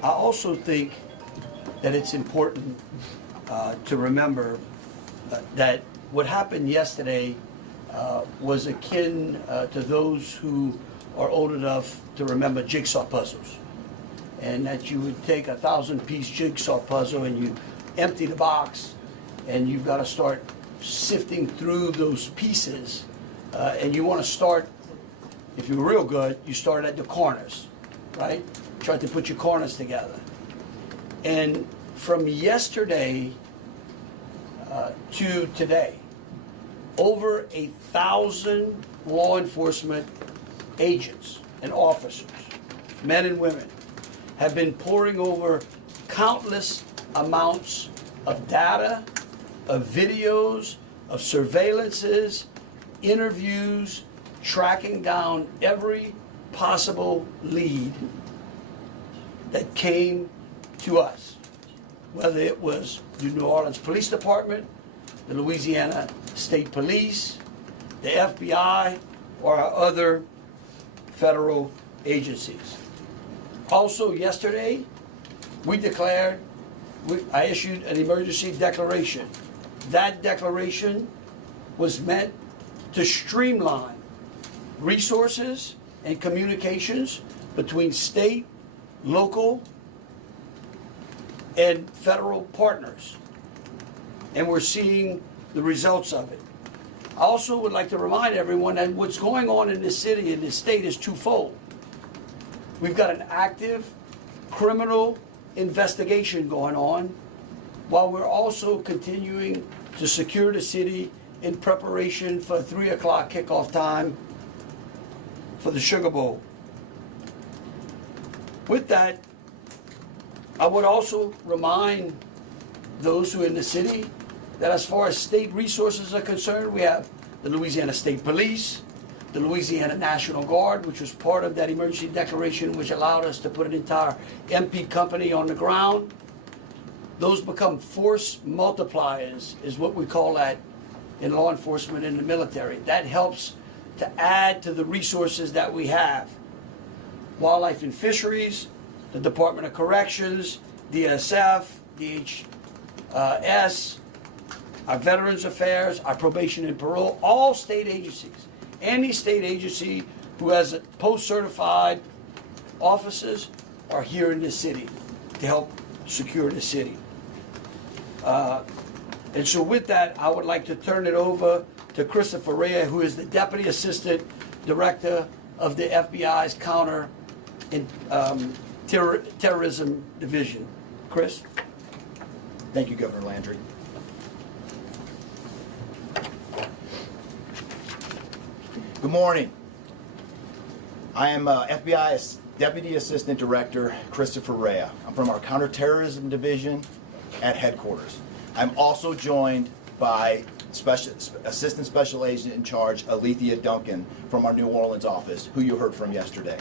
I also think that it's important to remember that what happened yesterday was akin to those who are old enough to remember jigsaw puzzles. And that you would take a 1,000-piece jigsaw puzzle and you empty the box and you've got to start sifting through those pieces. And you want to start, if you're real good, you start at the corners, right? Try to put your corners together. And from yesterday to today, over 1,000 law enforcement agents and officers, men and women, have been poring over countless amounts of data, of videos, of surveillances, interviews, tracking down every possible lead that came to us, whether it was the New Orleans Police Department, the Louisiana State Police, the FBI, or our other federal agencies. Also yesterday, I issued an emergency declaration. That declaration was meant to streamline resources and communications between state, local, and federal partners. And we're seeing the results of it. I also would like to remind everyone that what's going on in this city and this state is twofold. We've got an active criminal investigation going on, while we're also continuing to secure the city in preparation for 3 o'clock kickoff time for the Sugar Bowl. With that, I would also remind those who are in the city that as far as state resources are concerned, we have the Louisiana State Police, the Louisiana National Guard, which was part of that emergency declaration, which allowed us to put an entire MP company on the ground. Those become force multipliers, is what we call that in law enforcement and the military. That helps to add to the resources that we have. Wildlife and Fisheries, the Department of Corrections, DSF, DHS, our Veterans Affairs, our Probation and Parole, all state agencies. Any state agency who has post-certified officers are here in the city to help secure the city. And so with that, I would like to turn it over to Christopher Rea, who is the Deputy Assistant Director of the FBI's Counter Terrorism Division. Chris? Thank you, Governor Landry. Good morning. I am FBI Deputy Assistant Director Christopher Rea. I'm from our Counterterrorism Division at headquarters. I'm also joined by Assistant Special Agent in Charge Alethea Duncan from our New Orleans office, who you heard from yesterday.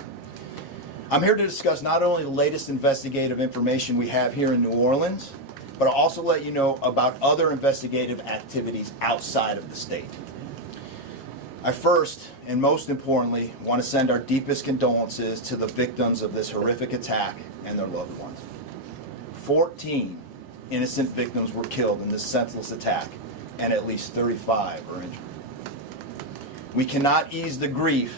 I'm here to discuss not only the latest investigative information we have here in New Orleans, but I'll also let you know about other investigative activities outside of the state. I first, and most importantly, want to send our deepest condolences to the victims of this horrific attack and their loved ones. 14 innocent victims were killed in this senseless attack, and at least 35 are injured. We cannot ease the grief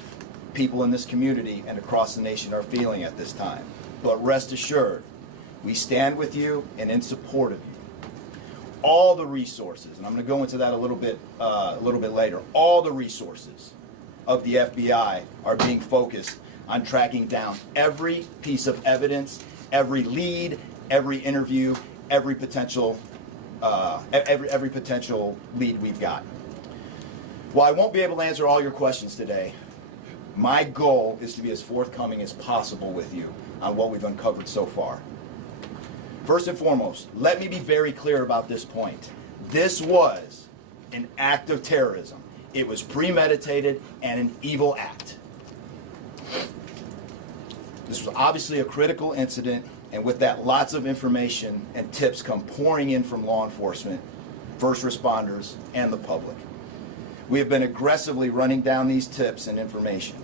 people in this community and across the nation are feeling at this time, but rest assured, we stand with you and in support of you. All the resources, and I'm going to go into that a little bit later, all the resources of the FBI are being focused on tracking down every piece of evidence, every lead, every interview, every potential lead we've got. While I won't be able to answer all your questions today, my goal is to be as forthcoming as possible with you on what we've uncovered so far. First and foremost, let me be very clear about this point. This was an act of terrorism. It was premeditated and an evil act. This was obviously a critical incident, and with that, lots of information and tips come pouring in from law enforcement, first responders, and the public. We have been aggressively running down these tips and information.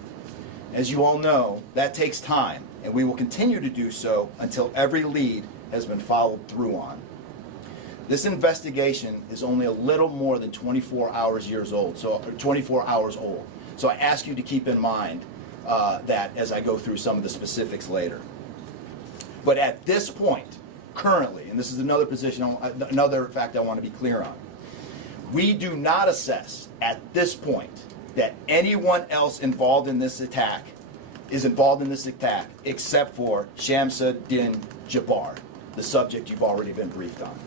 As you all know, that takes time, and we will continue to do so until every lead has been followed through on. This investigation is only a little more than 24 hours old. So I ask you to keep in mind that as I go through some of the specifics later. But at this point, currently, and this is another fact I want to be clear on, we do not assess at this point that anyone else involved in this attack except for Shamsa Din Jabbar, the subject you've already been briefed on.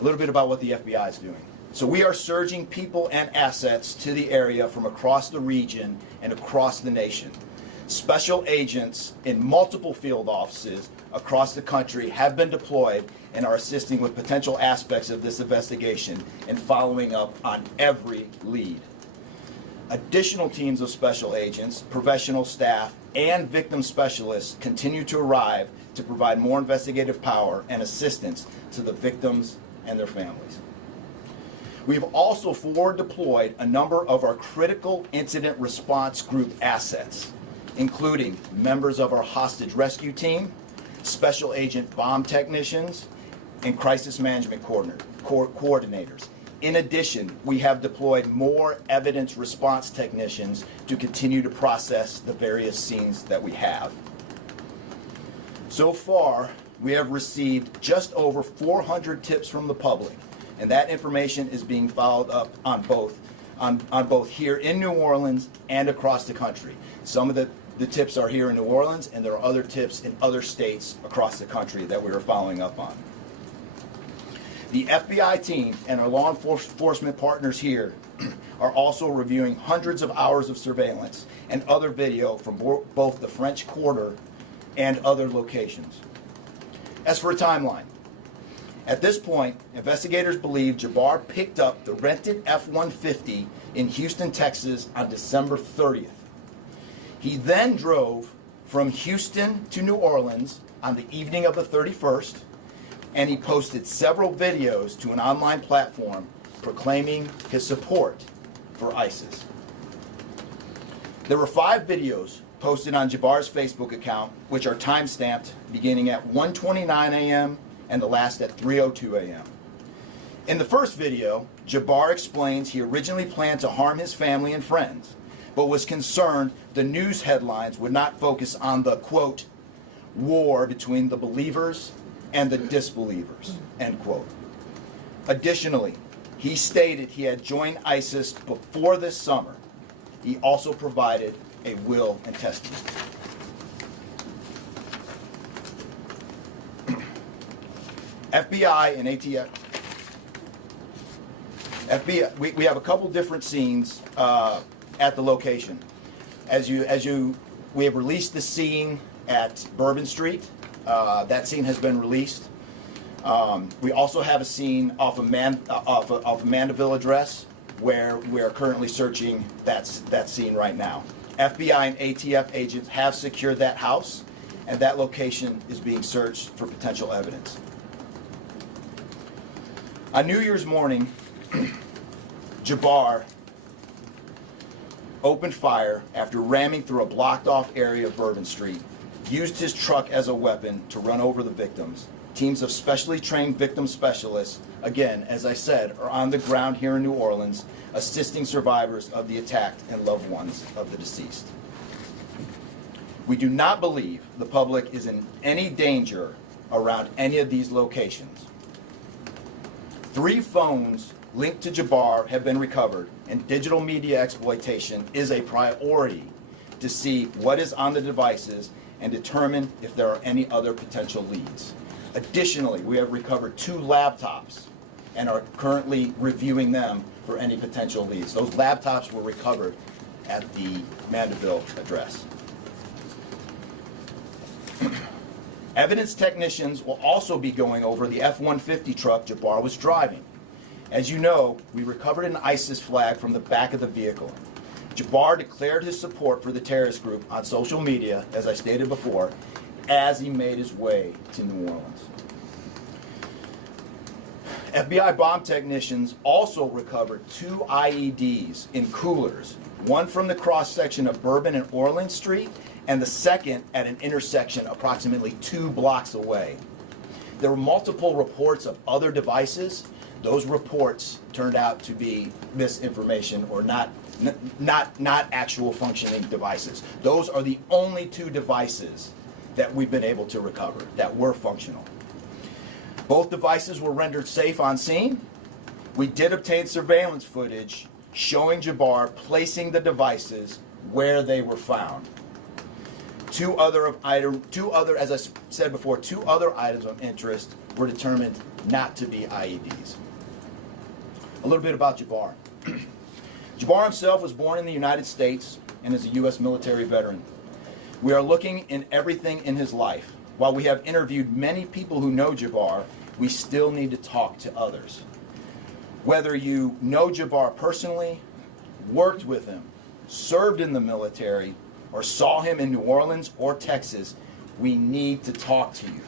A little bit about what the FBI is doing. So we are surging people and assets to the area from across the region and across the nation. Special agents in multiple field offices across the country have been deployed and are assisting with potential aspects of this investigation and following up on every lead. Additional teams of special agents, professional staff, and victim specialists continue to arrive to provide more investigative power and assistance to the victims and their families. We have also forward deployed a number of our critical incident response group assets, including members of our hostage rescue team, special agent bomb technicians, and crisis management coordinators. In addition, we have deployed more evidence response technicians to continue to process the various scenes that we have. So far, we have received just over 400 tips from the public, and that information is being followed up on both here in New Orleans and across the country. Some of the tips are here in New Orleans, and there are other tips in other states across the country that we are following up on. The FBI team and our law enforcement partners here are also reviewing hundreds of hours of surveillance and other video from both the French Quarter and other locations. As for a timeline, at this point, investigators believe Jabbar picked up the rented F-150 in Houston, Texas on December 30th. He then drove from Houston to New Orleans on the evening of the 31st, and he posted several videos to an online platform proclaiming his support for ISIS. There were 5 videos posted on Jabbar's Facebook account, which are time-stamped beginning at 1:29 a.m. and the last at 3:02 a.m. In the first video, Jabbar explains he originally planned to harm his family and friends, but was concerned the news headlines would not focus on the, quote, war between the believers and the disbelievers, end quote. Additionally, he stated he had joined ISIS before this summer. He also provided a will and testament. FBI and ATF. FBI, we have a couple different scenes at the location. We have released the scene at Bourbon Street. That scene has been released. We also have a scene off of Mandeville Address, where we are currently searching that scene right now. FBI and ATF agents have secured that house, and that location is being searched for potential evidence. On New Year's morning, Jabbar opened fire after ramming through a blocked-off area of Bourbon Street, used his truck as a weapon to run over the victims. Teams of specially trained victim specialists, again, as I said, are on the ground here in New Orleans, assisting survivors of the attack and loved ones of the deceased. We do not believe the public is in any danger around any of these locations. 3 phones linked to Jabbar have been recovered, and digital media exploitation is a priority to see what is on the devices and determine if there are any other potential leads. Additionally, we have recovered 2 laptops and are currently reviewing them for any potential leads. Those laptops were recovered at the Mandeville address. Evidence technicians will also be going over the F-150 truck Jabbar was driving. As you know, we recovered an ISIS flag from the back of the vehicle. Jabbar declared his support for the terrorist group on social media, as I stated before, as he made his way to New Orleans. FBI bomb technicians also recovered 2 IEDs in coolers one from the cross-section of Bourbon and Orleans Street, and the second at an intersection approximately 2 blocks away. There were multiple reports of other devices. Those reports turned out to be misinformation or not actual functioning devices. Those are the only 2 devices that we've been able to recover that were functional. Both devices were rendered safe on scene. We did obtain surveillance footage showing Jabbar placing the devices where they were found. Two other, as I said before, 2 other items of interest were determined not to be IEDs. A little bit about Jabbar. Jabbar himself was born in the United States and is a U.S. military veteran. We are looking in everything in his life. While we have interviewed many people who know Jabbar, we still need to talk to others. Whether you know Jabbar personally, worked with him, served in the military, or saw him in New Orleans or Texas, we need to talk to you.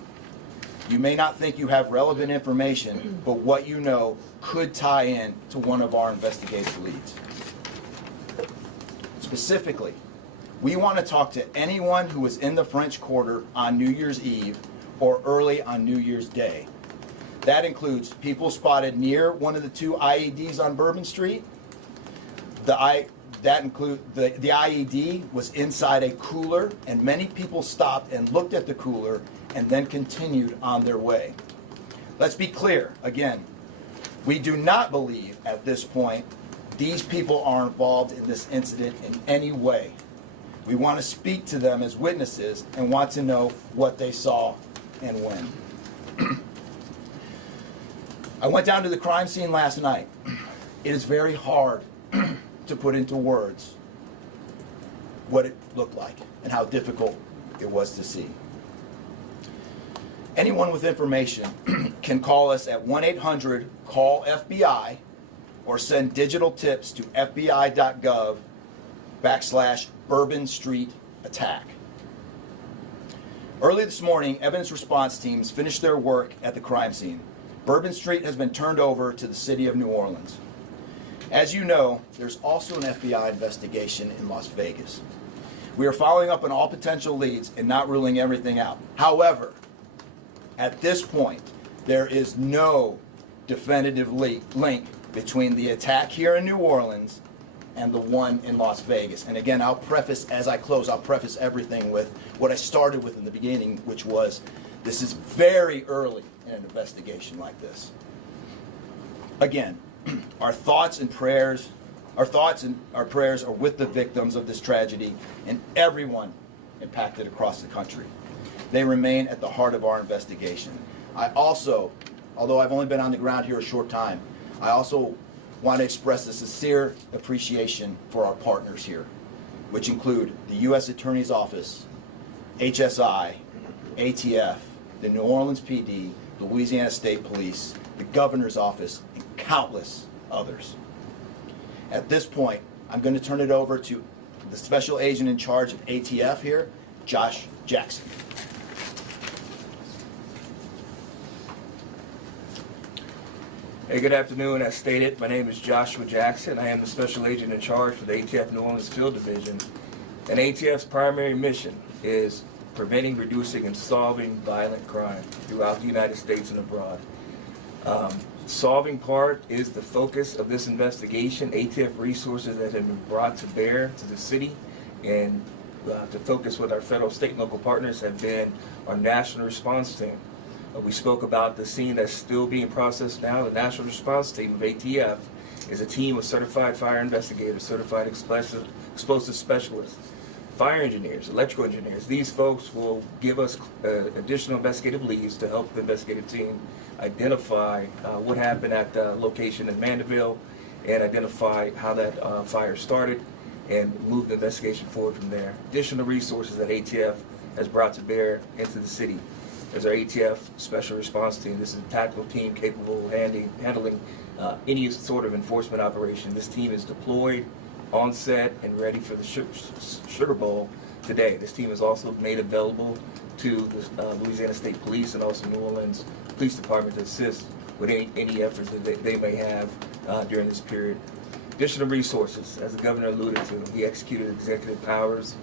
You may not think you have relevant information, but what you know could tie in to one of our investigative leads. Specifically, we want to talk to anyone who was in the French Quarter on New Year's Eve or early on New Year's Day. That includes people spotted near one of the 2 IEDs on Bourbon Street. The IED was inside a cooler, and many people stopped and looked at the cooler and then continued on their way. Let's be clear, again, we do not believe at this point these people are involved in this incident in any way. We want to speak to them as witnesses and want to know what they saw and when. I went down to the crime scene last night. It is very hard to put into words what it looked like and how difficult it was to see. Anyone with information can call us at 1-800-CALL-FBI or send digital tips to fbi.gov/Bourbon Street attack. Early this morning, evidence response teams finished their work at the crime scene. Bourbon Street has been turned over to the city of New Orleans. As you know, there's also an FBI investigation in Las Vegas. We are following up on all potential leads and not ruling everything out. However, at this point, there is no definitive link between the attack here in New Orleans and the one in Las Vegas. And again, as I close, I'll preface everything with what I started with in the beginning, which was this is very early in an investigation like this. Again, our thoughts and prayers are with the victims of this tragedy and everyone impacted across the country. They remain at the heart of our investigation. I also, although I've only been on the ground here a short time, I also want to express a sincere appreciation for our partners here, which include the U.S. Attorney's Office, HSI, ATF, the New Orleans PD, the Louisiana State Police, the Governor's Office, and countless others. At this point, I'm going to turn it over to the Special Agent in charge of ATF here, Josh Jackson. Hey, good afternoon. As stated, my name is Joshua Jackson. I am the Special Agent in charge for the ATF New Orleans Field Division. And ATF's primary mission is preventing, reducing, and solving violent crime throughout the United States and abroad. Solving part is the focus of this investigation. ATF resources that have been brought to bear to the city and to focus with our federal, state, and local partners have been our national response team. We spoke about the scene that's still being processed now. The National Response Team of ATF is a team of certified fire investigators, certified explosive specialists, fire engineers, electrical engineers. These folks will give us additional investigative leads to help the investigative team identify what happened at the location in Mandeville and identify how that fire started and move the investigation forward from there. Additional resources that ATF has brought to bear into the city. There's our ATF Special Response Team. This is a tactical team capable of handling any sort of enforcement operation. This team is deployed, on set, and ready for the Sugar Bowl today. This team is also made available to the Louisiana State Police and also New Orleans Police Department to assist with any efforts that they may have during this period. Additional resources, as the governor alluded to, we executed executive powers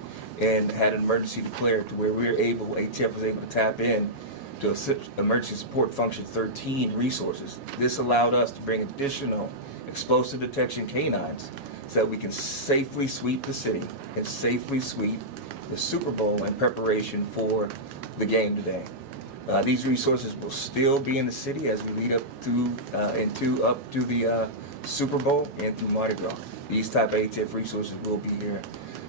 and had an emergency declared to where ATF was able to tap in to Emergency Support Function 13 resources. This allowed us to bring additional explosive detection canines so that we can safely sweep the city and safely sweep the Super Bowl in preparation for the game today. These resources will still be in the city as we lead up to the Super Bowl and through Mardi Gras. These type of ATF resources will be here.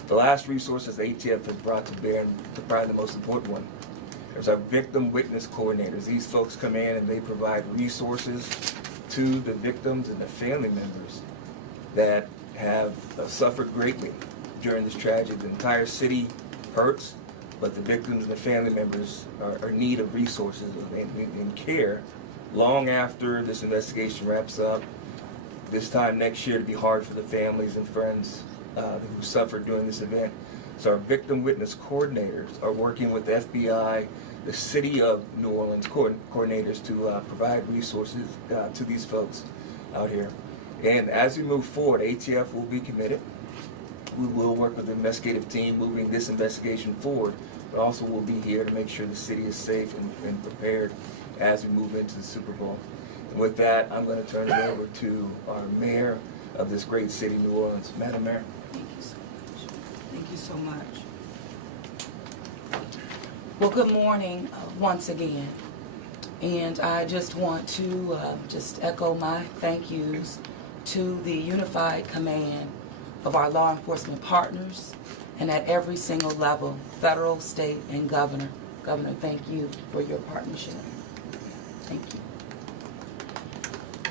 The last resources the ATF has brought to bear, and probably the most important one, is our victim witness coordinators. These folks come in and they provide resources to the victims and the family members that have suffered greatly during this tragedy. The entire city hurts, but the victims and the family members are in need of resources and care long after this investigation wraps up. This time next year, it'll be hard for the families and friends who suffered during this event. So our victim witness coordinators are working with the FBI, the City of New Orleans coordinators to provide resources to these folks out here. And as we move forward, ATF will be committed. We will work with the investigative team moving this investigation forward, but also we'll be here to make sure the city is safe and prepared as we move into the Super Bowl. And with that, I'm going to turn it over to our mayor of this great city, New Orleans. Madam Mayor. Thank you so much. Thank you so much. Well, good morning once again. And I just want to just echo my thank yous to the unified command of our law enforcement partners and at every single level, federal, state, and governor. Governor, thank you for your partnership. Thank you.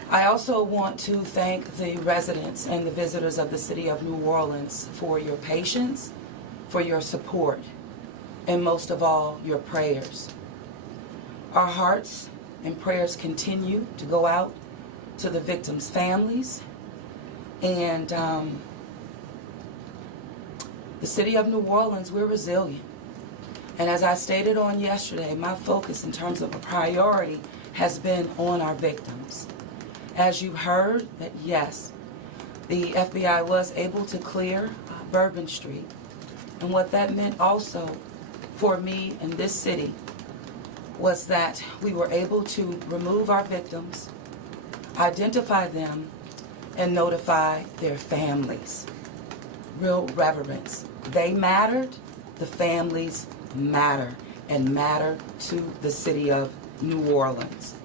I also want to thank the residents and the visitors of the city of New Orleans for your patience, for your support, and most of all, your prayers. Our hearts and prayers continue to go out to the victims' families, and the city of New Orleans, we're resilient. And as I stated on yesterday, my focus in terms of a priority has been on our victims. As you heard, that yes, the FBI was able to clear Bourbon Street. And what that meant also for me in this city was that we were able to remove our victims, identify them, and notify their families. Real reverence. They mattered, the families matter, and matter to the city of New Orleans.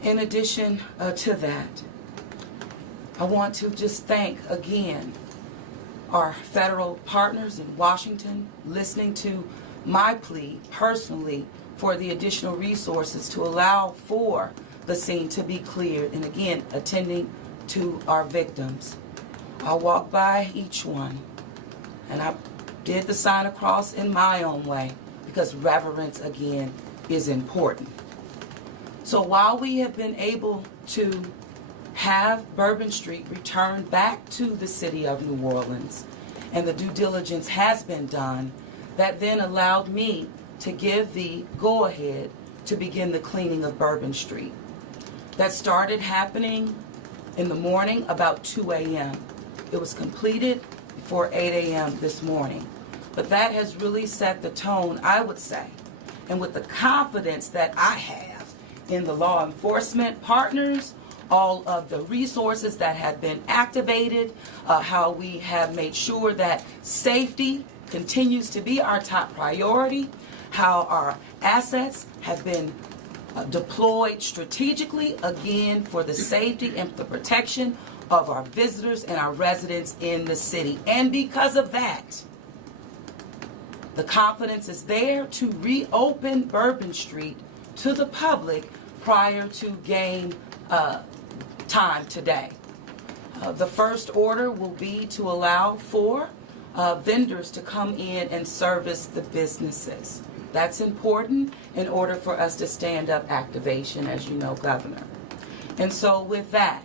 In addition to that, I want to just thank again our federal partners in Washington, listening to my plea personally for the additional resources to allow for the scene to be cleared, and again, attending to our victims. I walked by each one, and I did the sign of cross in my own way, because reverence, again, is important. So while we have been able to have Bourbon Street returned back to the city of New Orleans, and the due diligence has been done, that then allowed me to give the go-ahead to begin the cleaning of Bourbon Street. That started happening in the morning about 2 a.m. It was completed before 8 a.m. this morning. But that has really set the tone, I would say, and with the confidence that I have in the law enforcement partners, all of the resources that have been activated, how we have made sure that safety continues to be our top priority, how our assets have been deployed strategically, again, for the safety and the protection of our visitors and our residents in the city. And because of that, the confidence is there to reopen Bourbon Street to the public prior to game time today. The first order will be to allow for vendors to come in and service the businesses. That's important in order for us to stand up activation, as you know, Governor. And so with that,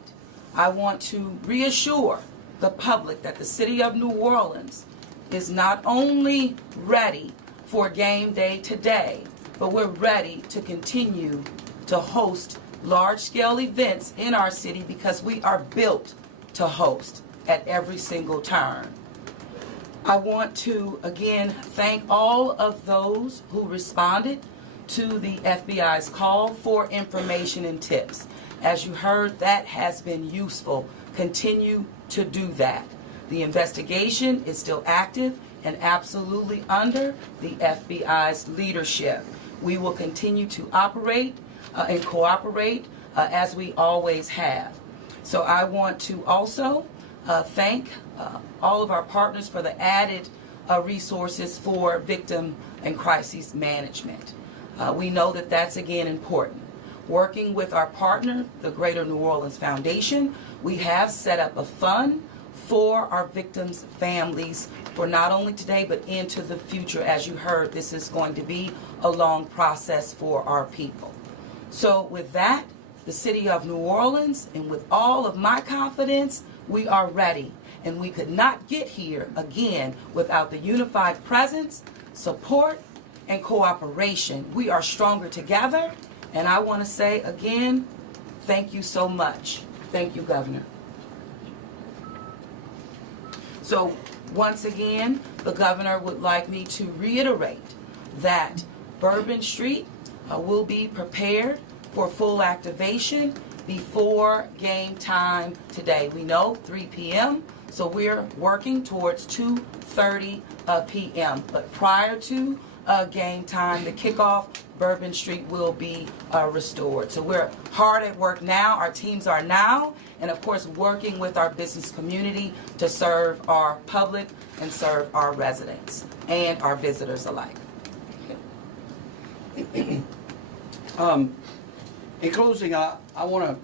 I want to reassure the public that the city of New Orleans is not only ready for game day today, but we're ready to continue to host large-scale events in our city because we are built to host at every single turn. I want to again thank all of those who responded to the FBI's call for information and tips. As you heard, that has been useful. Continue to do that. The investigation is still active and absolutely under the FBI's leadership. We will continue to operate and cooperate as we always have. So I want to also thank all of our partners for the added resources for victim and crisis management. We know that that's again important. Working with our partner, the Greater New Orleans Foundation, we have set up a fund for our victims' families for not only today but into the future. As you heard, this is going to be a long process for our people. So with that, the City of New Orleans, and with all of my confidence, we are ready. And we could not get here again without the unified presence, support, and cooperation. We are stronger together. And I want to say again, thank you so much. Thank you, Governor. So once again, the Governor would like me to reiterate that Bourbon Street will be prepared for full activation before game time today. We know 3 p.m., so we're working towards 2:30 p.m. But prior to game time, the kickoff, Bourbon Street will be restored. So we're hard at work now. Our teams are now, and of course, working with our business community to serve our public and serve our residents and our visitors alike. In closing, I want to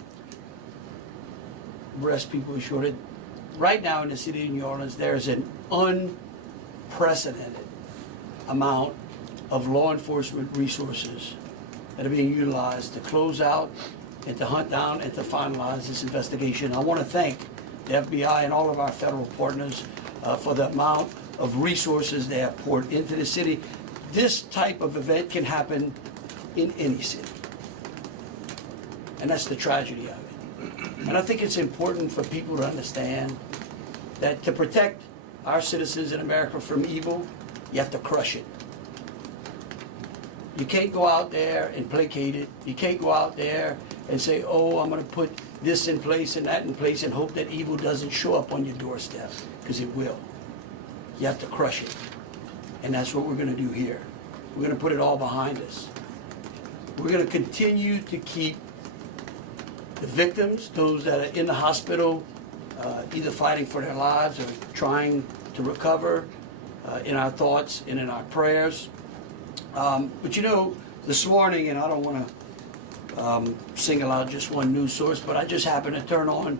rest people assured that right now in the city of New Orleans, there's an unprecedented amount of law enforcement resources that are being utilized to close out and to hunt down and to finalize this investigation. I want to thank the FBI and all of our federal partners for the amount of resources they have poured into the city. This type of event can happen in any city. And that's the tragedy of it. And I think it's important for people to understand that to protect our citizens in America from evil, you have to crush it. You can't go out there and placate it. You can't go out there and say, oh, I'm going to put this in place and that in place and hope that evil doesn't show up on your doorstep, because it will. You have to crush it. And that's what we're going to do here. We're going to put it all behind us. We're going to continue to keep the victims, those that are in the hospital, either fighting for their lives or trying to recover, in our thoughts and in our prayers. But you know, this morning, and I don't want to single out just one news source, but I just happened to turn on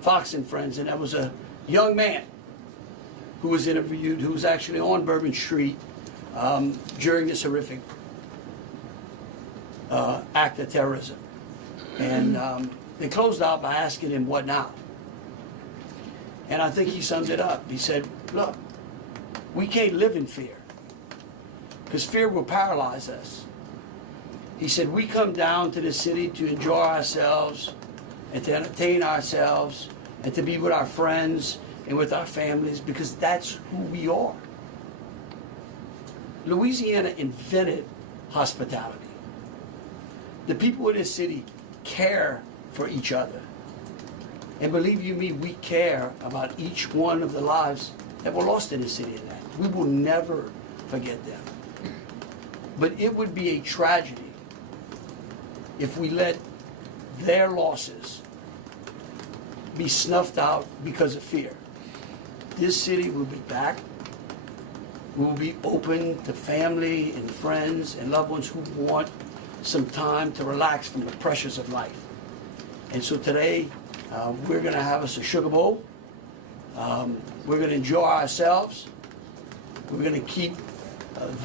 Fox and Friends, and there was a young man who was interviewed, who was actually on Bourbon Street during this horrific act of terrorism. And they closed out by asking him, what now? And I think he summed it up. He said, look, we can't live in fear, because fear will paralyze us. He said, we come down to the city to enjoy ourselves and to entertain ourselves and to be with our friends and with our families, because that's who we are. Louisiana invented hospitality. The people of this city care for each other. And believe you me, we care about each one of the lives that were lost in the city of that. We will never forget them. But it would be a tragedy if we let their losses be snuffed out because of fear. This city will be back. We will be open to family and friends and loved ones who want some time to relax from the pressures of life. And so today, we're going to have us a sugar bowl. We're going to enjoy ourselves. We're going to keep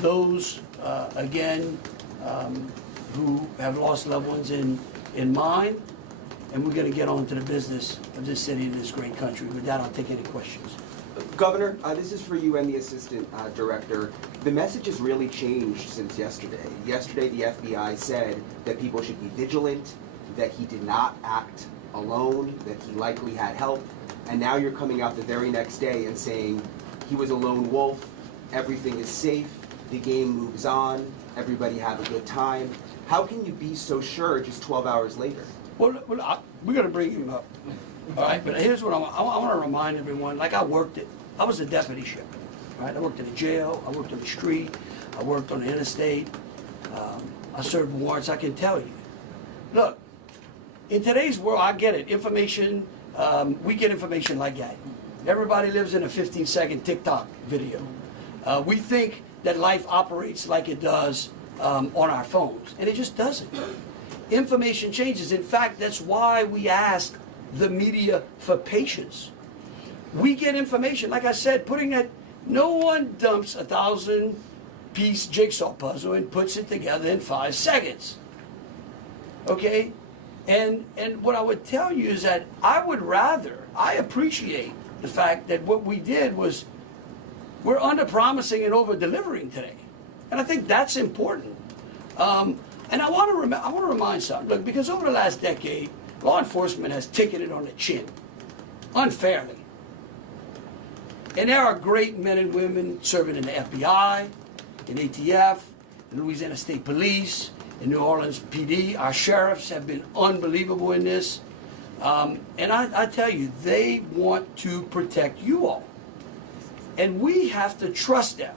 those, again, who have lost loved ones in mind. And we're going to get on to the business of this city and this great country. With that, I'll take any questions. Governor, this is for you and the Assistant Director. The message has really changed since yesterday. Yesterday, the FBI said that people should be vigilant, that he did not act alone, that he likely had help. and now you're coming out the very next day and saying he was a lone wolf, everything is safe, the game moves on, everybody have a good time. How can you be so sure just 12 hours later? Well, we're going to bring him up. All right, but here's what I want to remind everyone. Like I was a deputy sheriff. Right, I worked in a jail. I worked on the street. I worked on the interstate. I served warrants. I can tell you. Look, in today's world, I get it. Information, we get information like that. Everybody lives in a 15-second TikTok video. We think that life operates like it does on our phones, and it just doesn't. Information changes. In fact, that's why we ask the media for patience. We get information, like I said, no one dumps 1,000-piece jigsaw puzzle and puts it together in 5 seconds. Okay? And what I would tell you is that I appreciate the fact that what we did was we're under-promising and over-delivering today. And I think that's important. And I want to remind something. Look, because over the last decade, law enforcement has taken it on the chin, unfairly. And there are great men and women serving in the FBI, in ATF, in Louisiana State Police, in New Orleans PD. Our sheriffs have been unbelievable in this. And I tell you, they want to protect you all. And we have to trust them.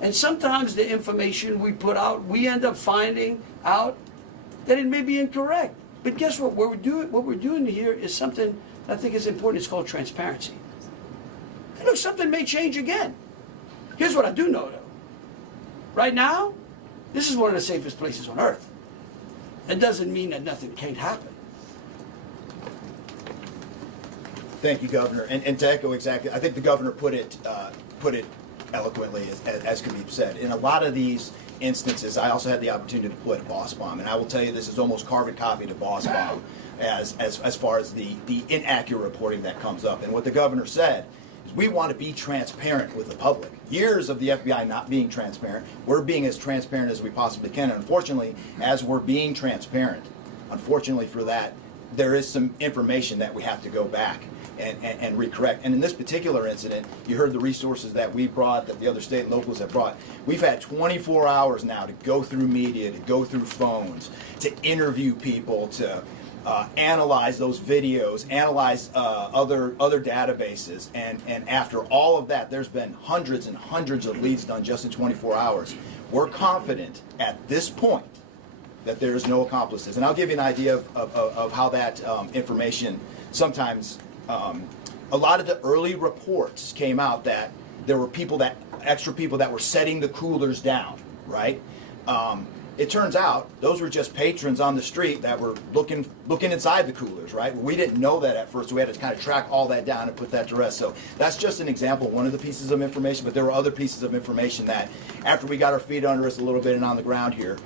And sometimes the information we put out, we end up finding out that it may be incorrect. But guess what? What we're doing here is something I think is important. It's called transparency. And look, something may change again. Here's what I do know, though. Right now, this is one of the safest places on earth. That doesn't mean that nothing can't happen. Thank you, Governor. And to echo exactly, I think the Governor put it eloquently, as can be said. In a lot of these instances, I also had the opportunity to play a boss bomb, and I will tell you this is almost carbon copy to boss bomb as far as the inaccurate reporting that comes up. And what the Governor said is we want to be transparent with the public. Years of the FBI not being transparent, we're being as transparent as we possibly can. And unfortunately, as we're being transparent, unfortunately for that, there is some information that we have to go back and recorrect. And in this particular incident, you heard the resources that we brought, that the other state and locals have brought. We've had 24 hours now to go through media, to go through phones, to interview people, to analyze those videos, analyze other databases. And after all of that, there's been hundreds and hundreds of leads done just in 24 hours. We're confident at this point that there's no accomplices. And I'll give you an idea of how that information sometimes, a lot of the early reports came out that there were extra people that were setting the coolers down, right? It turns out those were just patrons on the street that were looking inside the coolers, right? We didn't know that at first, so we had to kind of track all that down and put that to rest. So that's just an example, one of the pieces of information, but there were other pieces of information that after we got our feet under us a little bit and on the ground here,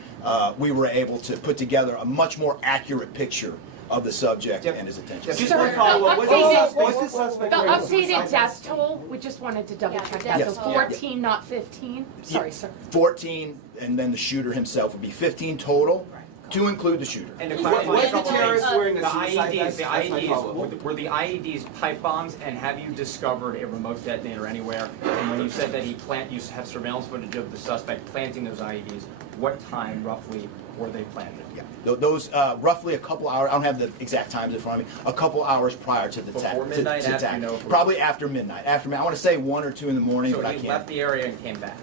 we were able to put together a much more accurate picture of the subject and his attention. Just one follow-up. What's the suspect The wearing? updated death toll, we just wanted to double check that, Yes. so 14, not 15? Sorry, sir. 14, and then the shooter himself would be 15 total, to include the shooter. And to Was clarify, the terrorist wearing a the suicide IEDs, vest? the That's my follow-up. IEDs, were the IEDs pipe bombs, and have you discovered a remote detonator anywhere? And when you said that you have surveillance footage of the suspect planting those IEDs, what time roughly were they planted? Yeah, those roughly a couple hours. I don't have the exact times in front of me. A couple hours prior to the Before midnight, after, attack. you know, if it Probably after midnight. After I want to say 1 or 2 in the morning, So but I he can't. left the area and came back.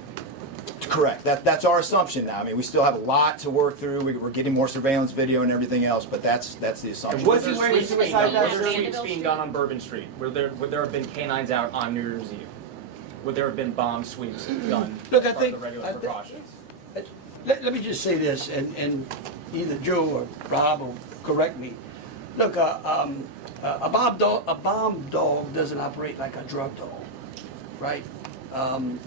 Correct. That's our assumption now. I mean, we still have a lot to work through. We're getting more surveillance video and everything else, but that's the assumption. Was he wearing a suicide vest? Were there sweeps being done on Bourbon Street? Would there have been canines out on New Year's Eve? Would there have been bomb sweeps done? Look, I as part of think- the regular I think- precautions. Let me just say this, and either Joe or Rob will correct me. Look, a bomb dog doesn't operate like a drug dog, right? On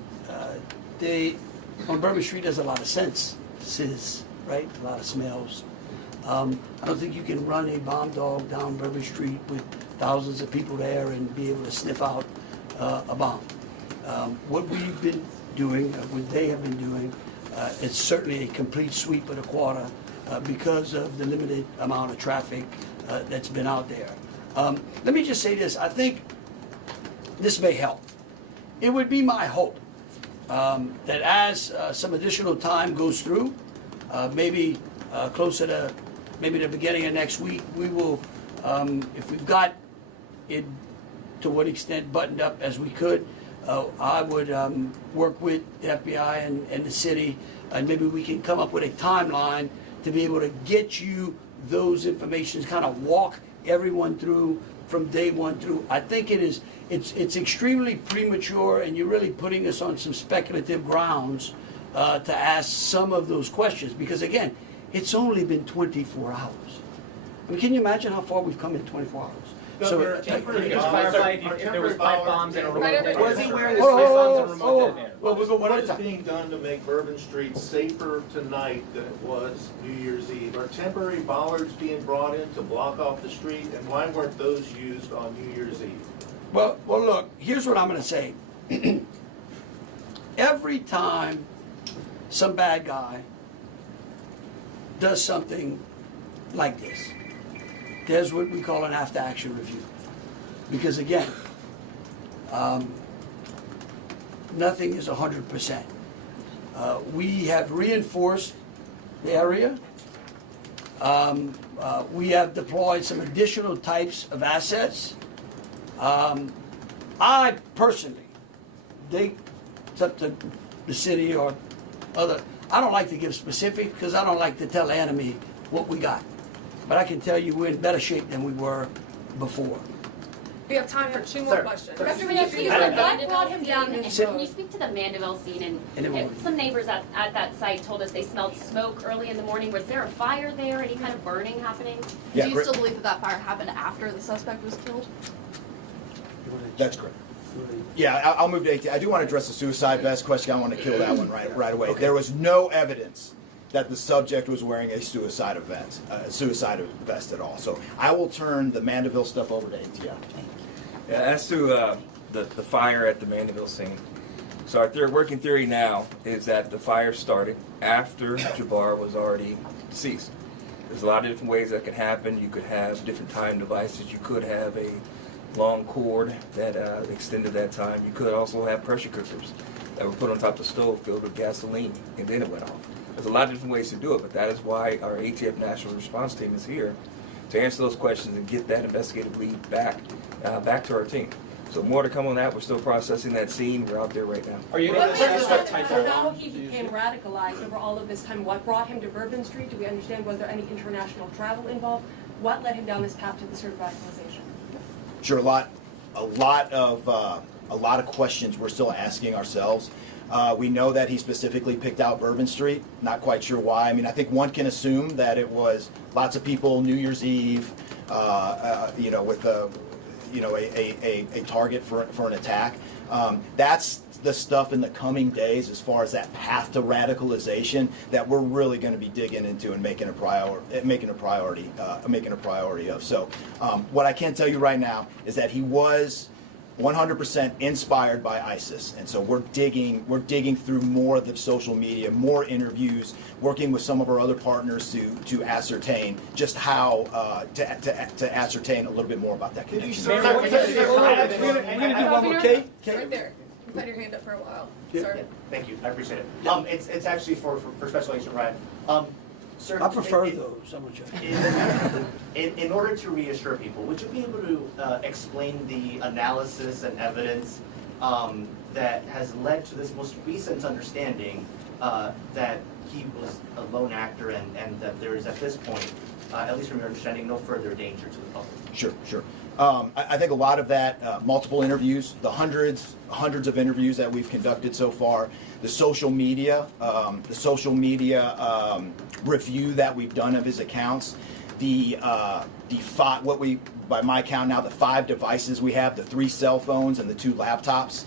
Bourbon Street, there's a lot of senses, right? A lot of smells. I don't think you can run a bomb dog down Bourbon Street with thousands of people there and be able to sniff out a bomb. What we've been doing, what they have been doing, it's certainly a complete sweep of the quarter because of the limited amount of traffic that's been out there. Let me just say this. I think this may help. It would be my hope that as some additional time goes through, maybe closer to maybe the beginning of next week, we will, if we've got it to what extent buttoned up as we could, I would work with the FBI and the city, and maybe we can come up with a timeline to be able to get you those informations, kind of walk everyone through from day one through. I think it's extremely premature, and you're really putting us on some speculative grounds to ask some of those questions, because again, it's only been 24 hours. I mean, can you imagine how far we've come in 24 hours? Can you just clarify if there was pipe bombs and a remote detonator? Was he wearing the Pipe pipe bombs bombs and a remote detonator? Well, we'll go one What at a is time. being done to make Bourbon Street safer tonight than it was New Year's Eve? Are temporary bollards being brought in to block off the street, and why weren't those used on New Year's Eve? Well, look, here's what I'm going to say. Every time some bad guy does something like this, there's what we call an after-action review. Because again, nothing is 100%. We have reinforced the area. We have deployed some additional types of assets. I personally think it's up to the city or other. I don't like to give specifics because I don't like to tell the enemy what we got. But I can tell you we're in better shape than we were before. We have time for two more questions. Dr. Can Manassi, you what brought brought him down this scene? Can you speak to the Mandeville scene? And it And won't. some neighbors at that site told us they smelled smoke early in the morning. Was there a fire there? Any kind of burning happening? Yeah, Do you great. still believe that that fire happened after the suspect was killed? That's correct. Yeah, I'll move to 18. I do want to address the suicide vest question. I want to kill that one right away. Okay. There was no evidence that the subject was wearing a suicide vest at all. So I will turn the Mandeville stuff over to ATF. Yeah, as to the fire at the Mandeville scene, so our working theory now is that the fire started after Jabbar was already deceased. There's a lot of different ways that can happen. You could have different time devices. You could have a long cord that extended that time. You could also have pressure cookers that were put on top of the stove filled with gasoline, and then it went off. There's a lot of different ways to do it, but that is why our ATF National Response Team is here to answer those questions and get that investigative lead back to our team. So more to come on that. We're still processing that scene. We're out there right now. Are you able What to we tell us what understand type about how of... he became radicalized over all of this time, what brought him to Bourbon Street? Do we understand, was there any international travel involved? What led him down this path to the sort of radicalization? Sure, a lot of questions we're still asking ourselves. We know that he specifically picked out Bourbon Street. Not quite sure why. I mean, I think one can assume that it was lots of people New Year's Eve, with a target for an attack. That's the stuff in the coming days as far as that path to radicalization that we're really going to be digging into and making a priority of. So what I can tell you right now is that he was 100% inspired by ISIS, and so we're digging through more of the social media, more interviews, working with some of our other partners to ascertain just how to ascertain a little bit more about that connection. We're going to do one more. Kate? Right there. You've had your hand up for a while. Yeah. Sorry. Thank you, I appreciate it. It's actually for Special Agent Ryan. Sir, I prefer those. I'm gonna check. in order to reassure people, would you be able to explain the analysis and evidence that has led to this most recent understanding that he was a lone actor and that there is at this point, at least from your understanding, no further danger to the public? Sure. I think a lot of that, multiple interviews, the hundreds of interviews that we've conducted so far, the social media review that we've done of his accounts, by my count now, the 5 devices we have, the 3 cell phones and the 2 laptops,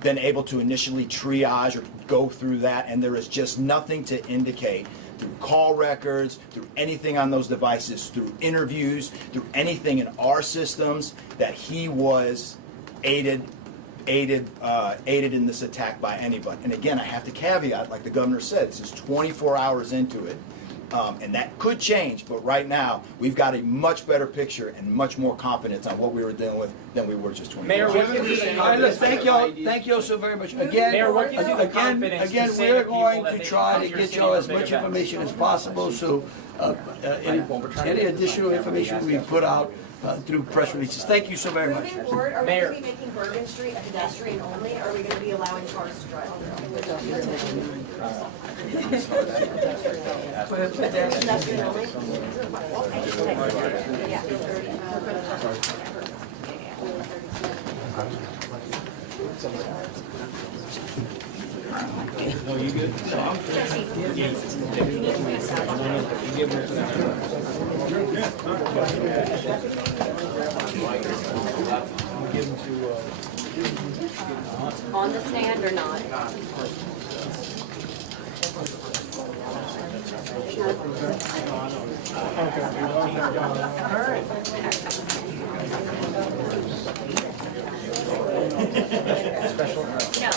been able to initially triage or go through that, and there is just nothing to indicate through call records, through anything on those devices, through interviews, through anything in our systems that he was aided in this attack by anybody. And again, I have to caveat, like the governor said, this is 24 hours into it. And that could change, but right now, we've got a much better picture and much more confidence on what we were dealing with than we were just 20 Mayor, years what ago. can we say? All right, look, thank you all so very much. Again, Mayor, what gives you the confidence to say we're to people going that to they try can to come to your get city y'all for as big much events? information as possible, so any additional information we put out through press releases. Thank you so very much. Moving forward, are we Mayor. going to be making Bourbon Street a pedestrian only, or are we going to be allowing cars to drive through? Pedestrian only? On the stand or not? No,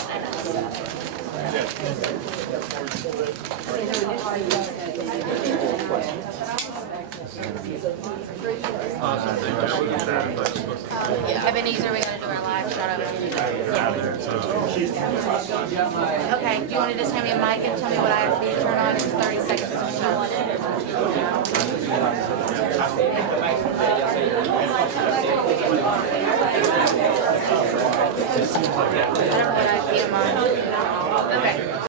Ebenezer, we gotta do our live shot of Okay, do you want to just hand me a mic and tell me what I have to do to turn on? It's 30 seconds to shut.